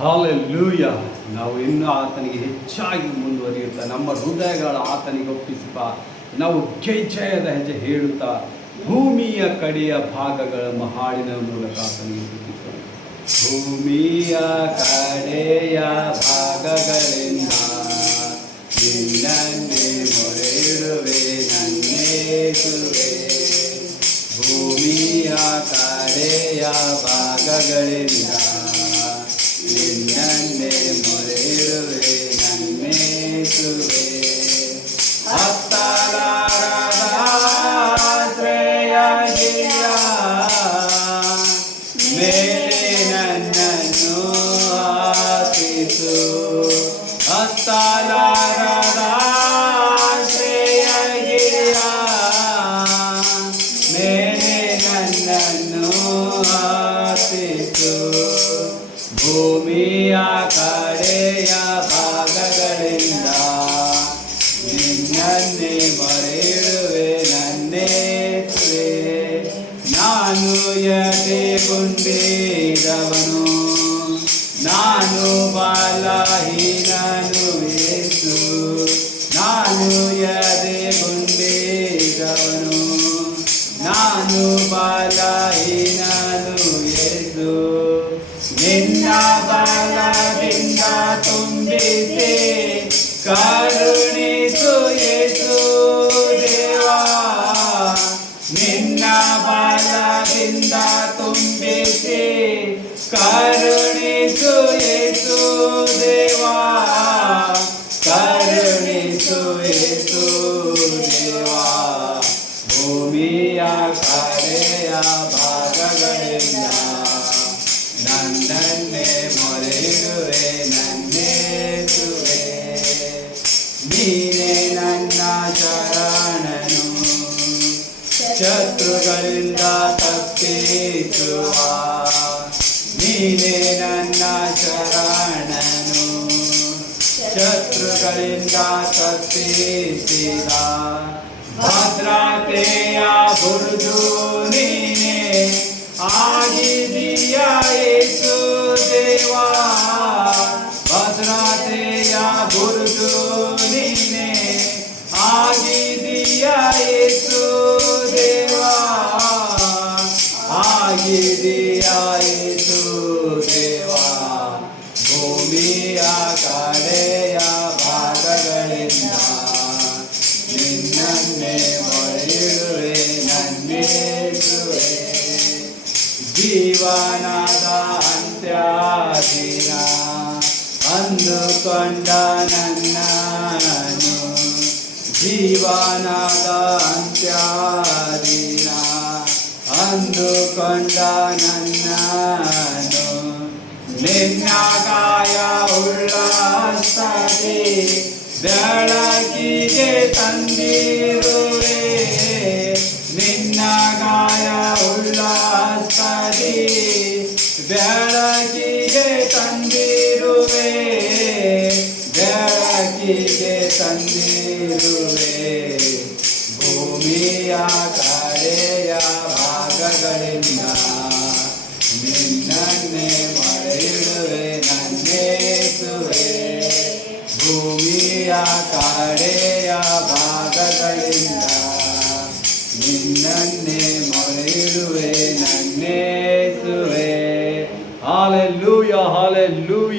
Hallelujah. ನಾವು ಇನ್ನೂ ಆತನಿಗೆ ಹೆಚ್ಚಾಗಿ ಮುಂದುವರಿಯುತ್ತಾ ನಮ್ಮ ಹೃದಯಗಳ ಆತನಿಗೆ ಒಪ್ಪಿಸಿಪ ನಾವು ಜಯದ ಹೆಜ್ಜೆ ಹೇಳುತ್ತಾ ಭೂಮಿಯ ಕಡೆಯ ಭಾಗಗಳ ಹಾಡಿನ ಮೂಲಕ ಆತನಿಗೆ ಸ್ತುತಿಸೋಣ. ಭೂಮಿಯ ಕಡೆಯ ಭಾಗಗಳಿಂದ ನಿನ್ನನ್ನೇ ಮೊರೆಯಿಡುವೆ ನನ್ನೇಸುವೆ. ಭೂಮಿಯ ಕಡೆಯ ಭಾಗಗಳಿಂದ ನಿನ್ನನ್ನೇ ಮೊರೆಯಿಡುವೆ ನನ್ನೇಸುವೆ. ಹತ್ತಲಾರದ ಆಶ್ರಯಗಿರಿಯ ಮೇಲೆ ನನ್ನನ್ನು ಆಶಿಸು. ಹತ್ತಲಾರದ ಆಶ್ರಯಗಿರಿಯ ಮೇಲೆ ನನ್ನನ್ನು ಆಶಿಸು. ಭೂಮಿಯ ಕಡೆಯ ಭಾಗಗಳಿಂದ ನಿನ್ನನ್ನೇ ಮೊರೆಯಿಡುವೆ ನನ್ನೇಸುವೆ. ನಾನು ಎದೆಗುಂದಿದವನು, ನಾನು ಬಲಹೀನನು ಯೇಸು. ನಾನು ಎದೆಗುಂದಿದವನು, ನಾನು ಬಲಹೀನನು ಯೇಸು. ನಿನ್ನ ಬಲದಿಂದ ತುಂಬಿಸಿ ಕರುಣಿಸು ಯೇಸು ದೇವಾ. ನಿನ್ನ ಬಲದಿಂದ ತುಂಬಿಸಿ ಕರುಣಿಸು ಯೇಸು ದೇವಾ. ಕರುಣಿಸು ಯೇಸು ದೇವಾ. ಭೂಮಿಯ ಕಡೆಯ ಭಾಗಗಳಿಂದ ನನ್ನನ್ನೇ ಮೊರೆಯಿಡುವೆ ನನ್ನೇಸುವೆ. ನೀನೇ ನನ್ನ ಶರಣನು, ಶತ್ರುಗಳಿಂದ ತಪ್ಪಿಸುವ. ನೀನೇ ನನ್ನ ಶರಣನು, ಶತ್ರುಗಳಿಂದ ತಪ್ಪಿಸಿದ. ಭದ್ರತೆಯ ಬುರುಜು ನೀನೇ ಆಗಿದೀಯ ಯೇಸು ದೇವಾ. ಭದ್ರತೆಯ ಬುರುಜು ನೀನೇ ಆಗಿದೀಯ ಯೇಸು ದೇವಾ. ಆಗಿದೀಯ ಯೇಸು ದೇವಾ. ಭೂಮಿಯ ಕಡೆಯ ಭಾಗಗಳಿಂದ ನಿನ್ನನ್ನೇ ಮೊರೆಯಿಡುವೆ ನನ್ನೇಸುವೆ. ಜೀವನದ ಅಂತ್ಯದಿನ ಅಂದುಕೊಂಡ ನನ್ನನು, ಜೀವನದ ಅಂತ್ಯದಿನ ಅಂದುಕೊಂಡ ನನ್ನನು. ನಿನ್ನ ಗಾಯ ಉಳ್ಳಾಸ್ತದೆ ಬೆಳಕಿಗೆ ತಂದಿರುವೆ. ನಿನ್ನ ಗಾಯ ಉಳ್ಳಾಸ್ತದೆ ಬೆಳಕಿಗೆ ತಂದಿರುವೆ. ಬೆಳಕಿಗೆ ತಂದಿರುವೆ. ಭೂಮಿಯ ಕಡೆಯ ಭಾಗಗಳಿಂದ ನಿನ್ನನ್ನೇ ಮೊರೆಯಿಡುವೆ ನನ್ನೇಸುವೆ. ಭೂಮಿಯ ಕಡೆಯ ಭಾಗಗಳಿಂದ ನಿನ್ನನ್ನೇ ಮೊರೆಯಿಡುವೆ ನನ್ನೇಸುವೆ. Hallelujah, hallelujah.